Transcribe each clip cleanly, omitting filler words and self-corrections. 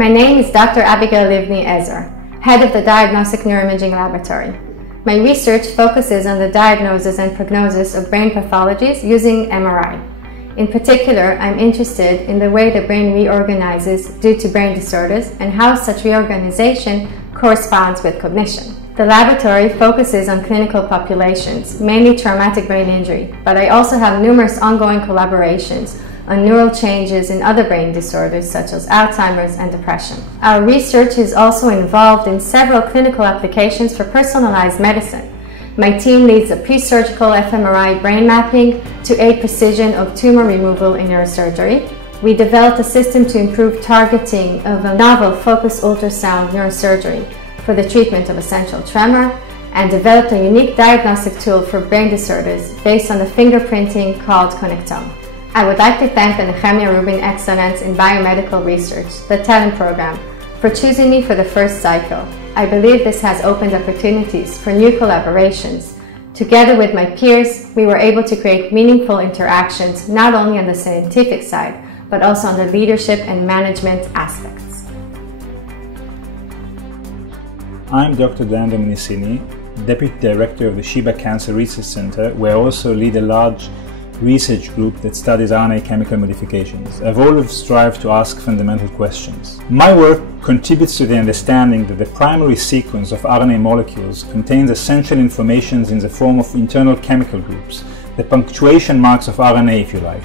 My name is Dr. Abigail Livni-Ezer, head of the Diagnostic Neuroimaging Laboratory. My research focuses on the diagnosis and prognosis of brain pathologies using MRI. In particular, I'm interested in the way the brain reorganizes due to brain disorders and how such reorganization corresponds with cognition. The laboratory focuses on clinical populations, mainly traumatic brain injury, but I also have numerous ongoing collaborations on neural changes in other brain disorders such as Alzheimer's and depression. Our research is also involved in several clinical applications for personalized medicine. My team leads a pre-surgical fMRI brain mapping to aid precision of tumor removal in neurosurgery. We developed a system to improve targeting of a novel focused ultrasound neurosurgery for the treatment of essential tremor, and developed a unique diagnostic tool for brain disorders based on the fingerprinting called Connectome. I would like to thank the Nehemia Rubin Excellence in Biomedical Research, the TELEM Program, for choosing me for the first cycle. I believe this has opened opportunities for new collaborations. Together with my peers, we were able to create meaningful interactions not only on the scientific side, but also on the leadership and management aspects. I'm Dr. Gandam Nissini, Deputy Director of the Sheba Cancer Research Center, where I also lead a large research group that studies RNA chemical modifications. I've always strived to ask fundamental questions. My work contributes to the understanding that the primary sequence of RNA molecules contains essential information in the form of internal chemical groups, the punctuation marks of RNA if you like.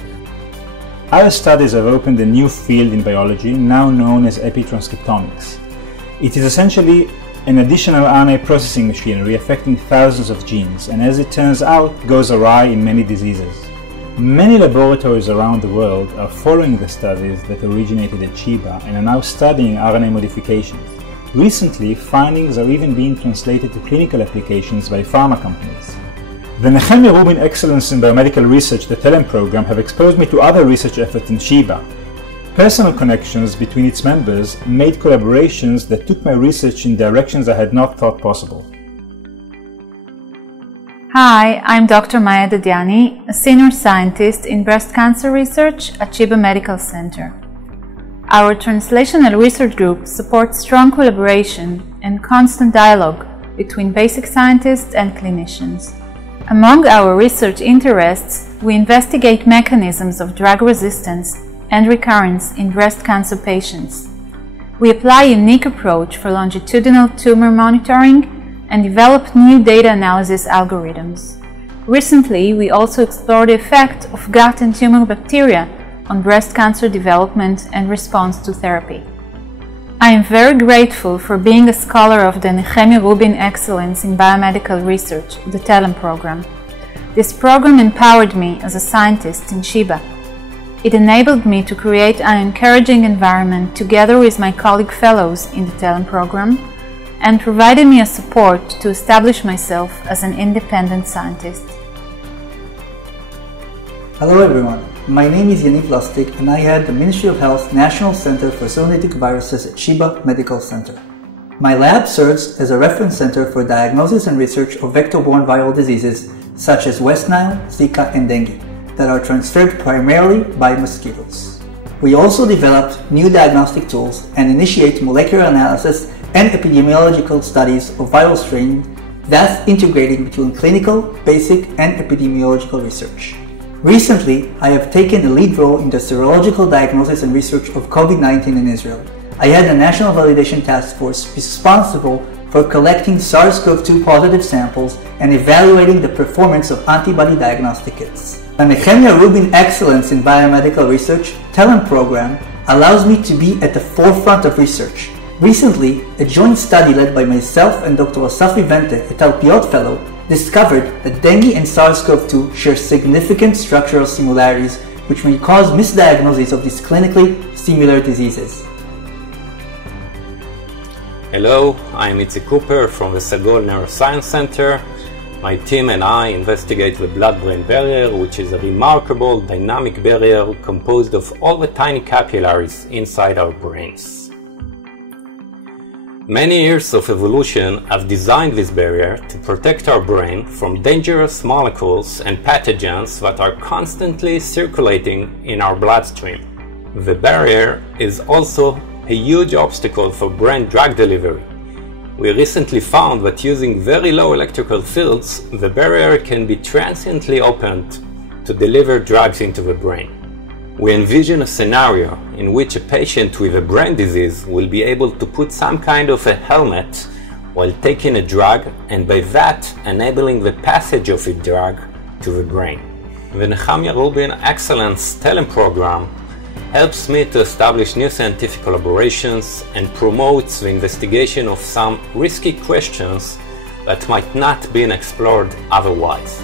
Our studies have opened a new field in biology now known as epitranscriptomics. It is essentially an additional RNA processing machinery affecting thousands of genes, and as it turns out, goes awry in many diseases. Many laboratories around the world are following the studies that originated at Sheba and are now studying RNA modifications. Recently, findings are even being translated to clinical applications by pharma companies. The Nehemia Rubin Excellence in Biomedical Research, the TELEM Program, have exposed me to other research efforts in Sheba. Personal connections between its members made collaborations that took my research in directions I had not thought possible. Hi, I'm Dr. Maya Dediani, a senior scientist in breast cancer research at Biomedical Center. Our translational research group supports strong collaboration and constant dialogue between basic scientists and clinicians. Among our research interests, we investigate mechanisms of drug resistance and recurrence in breast cancer patients. We apply a unique approach for longitudinal tumor monitoring and develop new data analysis algorithms. Recently, we also explored the effect of gut and tumor bacteria on breast cancer development and response to therapy. I am very grateful for being a scholar of the Nehemia Rubin Excellence in Biomedical Research, the TELEM Program. This program empowered me as a scientist in Sheba. It enabled me to create an encouraging environment together with my colleague fellows in the TELEM Program, and provided me a support to establish myself as an independent scientist. Hello everyone, my name is Yaniv Lustig and I head the Ministry of Health National Center for Zoonotic Viruses at Sheba Medical Center. My lab serves as a reference center for diagnosis and research of vector-borne viral diseases such as West Nile, Zika and dengue that are transferred primarily by mosquitoes. We also developed new diagnostic tools and initiate molecular analysis and epidemiological studies of viral strains, thus integrating between clinical, basic, and epidemiological research. Recently, I have taken a lead role in the serological diagnosis and research of COVID-19 in Israel. I had a national validation task force responsible for collecting SARS-CoV-2 positive samples and evaluating the performance of antibody diagnostic kits. The Nehemia Rubin Excellence in Biomedical Research TELEM Program allows me to be at the forefront of research. Recently, a joint study led by myself and Dr. Asafi Vente, a Talpiot Fellow, discovered that dengue and SARS-CoV-2 share significant structural similarities which may cause misdiagnosis of these clinically similar diseases. Hello, I'm Avi Cooper from the Sagol Neuroscience Center. My team and I investigate the blood-brain barrier, which is a remarkable dynamic barrier composed of all the tiny capillaries inside our brains. Many years of evolution have designed this barrier to protect our brain from dangerous molecules and pathogens that are constantly circulating in our bloodstream. The barrier is also a huge obstacle for brain drug delivery. We recently found that using very low electrical fields, the barrier can be transiently opened to deliver drugs into the brain. We envision a scenario in which a patient with a brain disease will be able to put some kind of a helmet while taking a drug, and by that enabling the passage of a drug to the brain. The Nehemia Rubin Excellence TELEM Program helps me to establish new scientific collaborations and promotes the investigation of some risky questions that might not be explored otherwise.